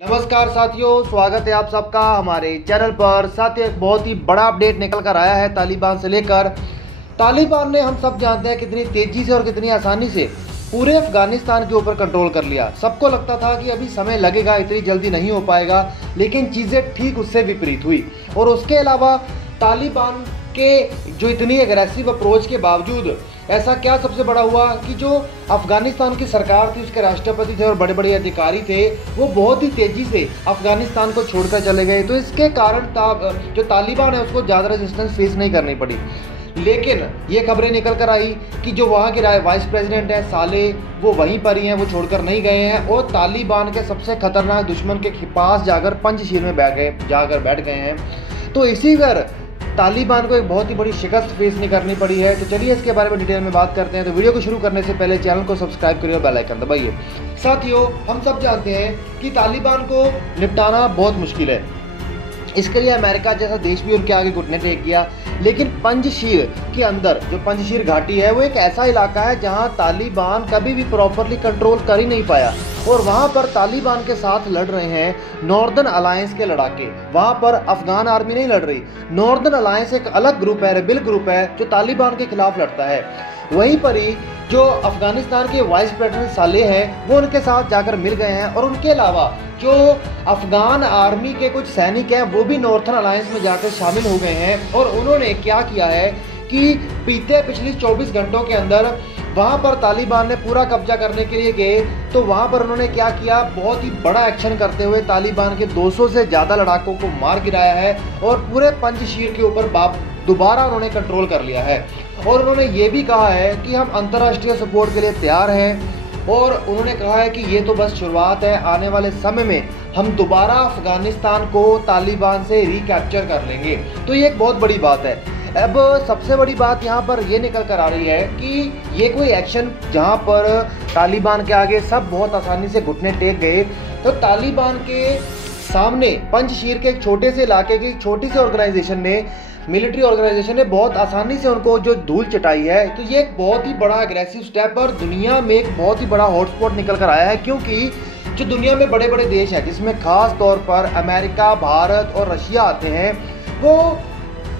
नमस्कार साथियों, स्वागत है आप सबका हमारे चैनल पर। साथियों, एक बहुत ही बड़ा अपडेट निकल कर आया है तालिबान से लेकर। तालिबान ने, हम सब जानते हैं, कितनी तेजी से और कितनी आसानी से पूरे अफगानिस्तान के ऊपर कंट्रोल कर लिया। सबको लगता था कि अभी समय लगेगा, इतनी जल्दी नहीं हो पाएगा, लेकिन चीज़ें ठीक उससे विपरीत हुई। और उसके अलावा तालिबान के जो इतनी एग्रेसिव अप्रोच के बावजूद ऐसा क्या सबसे बड़ा हुआ कि जो अफगानिस्तान की सरकार थी, उसके राष्ट्रपति थे और बड़े बड़े अधिकारी थे, वो बहुत ही तेज़ी से अफगानिस्तान को छोड़कर चले गए। तो इसके कारण जो तालिबान है उसको ज़्यादा रेजिस्टेंस फेस नहीं करनी पड़ी। लेकिन ये खबरें निकल कर आई कि जो वहाँ के वाइस प्रेसिडेंट हैं साले, वो वहीं पर ही हैं, वो छोड़कर नहीं गए हैं और तालिबान के सबसे खतरनाक दुश्मन के पास जाकर पंजशीर में जाकर बैठ गए हैं। तो इसी पर तालिबान को एक बहुत ही बड़ी शिकस्त फेस नहीं करनी पड़ी है। तो चलिए इसके बारे में डिटेल में बात करते हैं। तो वीडियो को शुरू करने से पहले चैनल को सब्सक्राइब करिए और बेल आइकन दबाइए। साथियों, हम सब जानते हैं कि तालिबान को निपटाना बहुत मुश्किल है। इसके लिए अमेरिका जैसा देश भी उनके आगे घुटने टेक गया। लेकिन पंजशीर के अंदर जो पंजशीर घाटी है, वो एक ऐसा इलाका है जहां तालिबान कभी भी प्रॉपरली कंट्रोल कर ही नहीं पाया। और वहां पर तालिबान के साथ लड़ रहे हैं नॉर्दर्न अलायंस के लड़ाके। वहां पर अफगान आर्मी नहीं लड़ रही। नॉर्दर्न अलायंस एक अलग ग्रुप है, रेबेल ग्रुप है, जो तालिबान के खिलाफ लड़ता है। वहीं पर ही जो अफगानिस्तान के वाइस प्रेसिडेंट साले हैं, वो उनके साथ जाकर मिल गए हैं। और उनके अलावा जो अफगान आर्मी के कुछ सैनिक हैं, वो भी नॉर्थर्न अलायंस में जाकर शामिल हो गए हैं। और उन्होंने क्या किया है कि पिछले 24 घंटों के अंदर वहाँ पर तालिबान ने पूरा कब्जा करने के लिए गए। तो वहाँ पर उन्होंने क्या किया, बहुत ही बड़ा एक्शन करते हुए तालिबान के 200 से ज़्यादा लड़ाकों को मार गिराया है और पूरे पंजशीर के ऊपर दोबारा उन्होंने कंट्रोल कर लिया है। और उन्होंने ये भी कहा है कि हम अंतर्राष्ट्रीय सपोर्ट के लिए तैयार हैं। और उन्होंने कहा है कि ये तो बस शुरुआत है, आने वाले समय में हम दोबारा अफगानिस्तान को तालिबान से रिकैप्चर कर लेंगे। तो ये एक बहुत बड़ी बात है। अब सबसे बड़ी बात यहाँ पर ये निकल कर आ रही है कि ये कोई एक्शन जहाँ पर तालिबान के आगे सब बहुत आसानी से घुटने टेक गए, तो तालिबान के सामने पंजशीर के एक छोटे से इलाके की छोटी सी ऑर्गेनाइजेशन ने, मिलिट्री ऑर्गेनाइजेशन ने बहुत आसानी से उनको जो धूल चटाई है। तो ये एक बहुत ही बड़ा अग्रेसिव स्टेप और दुनिया में एक बहुत ही बड़ा हॉटस्पॉट निकल कर आया है। क्योंकि जो दुनिया में बड़े बड़े देश हैं, जिसमें खास तौर पर अमेरिका, भारत और रशिया आते हैं, वो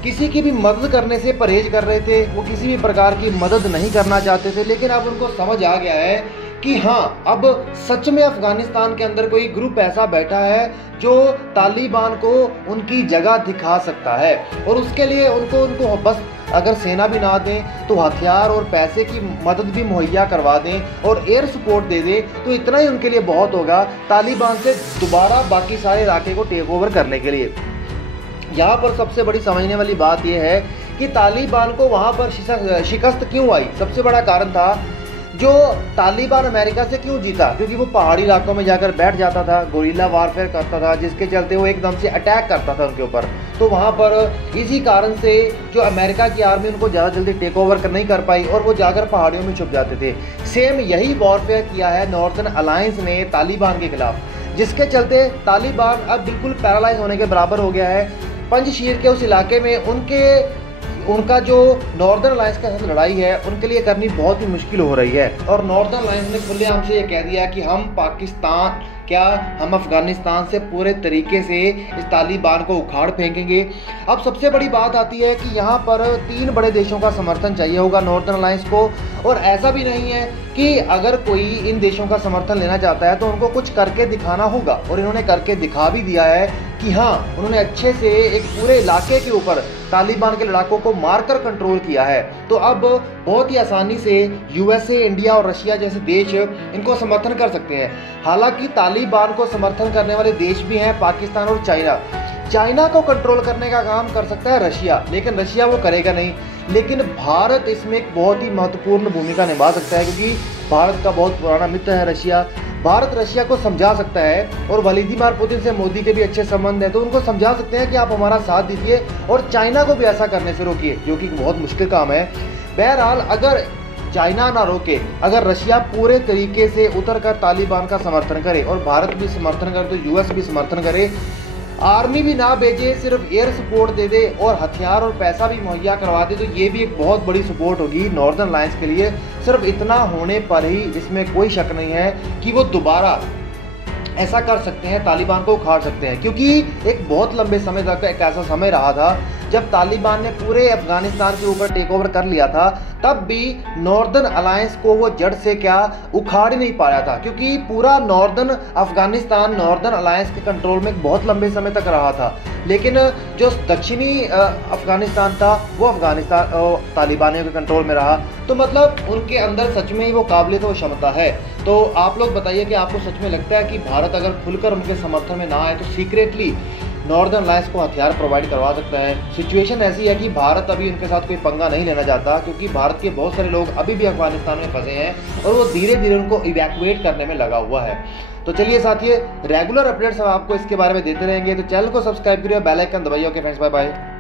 किसी की भी मदद करने से परहेज कर रहे थे। वो किसी भी प्रकार की मदद नहीं करना चाहते थे। लेकिन अब उनको समझ आ गया है कि हाँ, अब सच में अफगानिस्तान के अंदर कोई ग्रुप ऐसा बैठा है जो तालिबान को उनकी जगह दिखा सकता है। और उसके लिए उनको बस अगर सेना भी ना दें तो हथियार और पैसे की मदद भी मुहैया करवा दें और एयर सपोर्ट दे दें, तो इतना ही उनके लिए बहुत होगा तालिबान से दोबारा बाकी सारे इलाके को टेक ओवर करने के लिए। यहाँ पर सबसे बड़ी समझने वाली बात यह है कि तालिबान को वहाँ पर शिकस्त क्यों आई। सबसे बड़ा कारण था, जो तालिबान अमेरिका से क्यों जीता, क्योंकि वो पहाड़ी इलाकों में जाकर बैठ जाता था, गोरिल्ला वारफेयर करता था, जिसके चलते वो एकदम से अटैक करता था उनके ऊपर। तो वहाँ पर इसी कारण से जो अमेरिका की आर्मी उनको ज़्यादा जल्दी टेक ओवर नहीं कर पाई और वो जाकर पहाड़ियों में छुप जाते थे। सेम यही वॉरफेयर किया है नॉर्दर्न अलायंस ने तालिबान के खिलाफ, जिसके चलते तालिबान अब बिल्कुल पैरालाइज होने के बराबर हो गया है। पंजशीर के उस इलाके में उनका जो नॉर्दर्न अलायंस के साथ लड़ाई है, उनके लिए करनी बहुत ही मुश्किल हो रही है। और नॉर्दर्न अलायंस ने खुलेआम से ये कह दिया कि हम अफगानिस्तान से पूरे तरीके से इस तालिबान को उखाड़ फेंकेंगे। अब सबसे बड़ी बात आती है कि यहाँ पर 3 बड़े देशों का समर्थन चाहिए होगा नॉर्दर्न अलायंस को। और ऐसा भी नहीं है कि अगर कोई इन देशों का समर्थन लेना चाहता है तो उनको कुछ करके दिखाना होगा। और इन्होंने करके दिखा भी दिया है कि हाँ, उन्होंने अच्छे से एक पूरे इलाके के ऊपर तालिबान के लड़ाकों को मारकर कंट्रोल किया है। तो अब बहुत ही आसानी से यूएसए, इंडिया और रशिया जैसे देश इनको समर्थन कर सकते हैं। हालांकि तालिबान को समर्थन करने वाले देश भी हैं पाकिस्तान और चाइना। चाइना को कंट्रोल करने का काम कर सकता है रशिया, लेकिन रशिया वो करेगा नहीं। लेकिन भारत इसमें एक बहुत ही महत्वपूर्ण भूमिका निभा सकता है, क्योंकि भारत का बहुत पुराना मित्र है रशिया। भारत रशिया को समझा सकता है और व्लादिमीर पुतिन से मोदी के भी अच्छे संबंध हैं, तो उनको समझा सकते हैं कि आप हमारा साथ दीजिए और चाइना को भी ऐसा करने से रोकिए, जो कि बहुत मुश्किल काम है। बहरहाल, अगर चाइना ना रोके, अगर रशिया पूरे तरीके से उतर कर तालिबान का समर्थन करे और भारत भी समर्थन करे, तो यूएस भी समर्थन करे, आर्मी भी ना भेजे, सिर्फ एयर सपोर्ट दे दे और हथियार और पैसा भी मुहैया करवा दे, तो ये भी एक बहुत बड़ी सपोर्ट होगी नॉर्दर्न अलायंस के लिए। सिर्फ इतना होने पर ही इसमें कोई शक नहीं है कि वो दोबारा ऐसा कर सकते हैं, तालिबान को उखाड़ सकते हैं। क्योंकि एक बहुत लंबे समय तक एक ऐसा समय रहा था जब तालिबान ने पूरे अफगानिस्तान के ऊपर टेक ओवर कर लिया था, तब भी नॉर्दर्न अलायंस को वो जड़ से क्या उखाड़ ही नहीं पाया था। क्योंकि पूरा नॉर्दर्न अफगानिस्तान नॉर्दर्न अलायंस के कंट्रोल में बहुत लंबे समय तक रहा था, लेकिन जो दक्षिणी अफगानिस्तान था वो अफगानिस्तान तालिबानियों के कंट्रोल में रहा। तो मतलब उनके अंदर सच में ही वो काबिलियत और क्षमता है। तो आप लोग बताइए कि आपको सच में लगता है कि भारत अगर खुलकर उनके समर्थन में ना आए तो सीक्रेटली नॉर्दर्न अलायंस को हथियार प्रोवाइड करवा सकता है? सिचुएशन ऐसी है कि भारत अभी उनके साथ कोई पंगा नहीं लेना चाहता, क्योंकि भारत के बहुत सारे लोग अभी भी अफगानिस्तान में फंसे हैं और वो धीरे धीरे उनको इवैक्यूएट करने में लगा हुआ है। तो चलिए साथियों, रेगुलर अपडेट्स हम आपको इसके बारे में देते रहेंगे। तो चैनल को सब्सक्राइब करिए, बेल आइकन दबाइए। Okay friends, bye bye.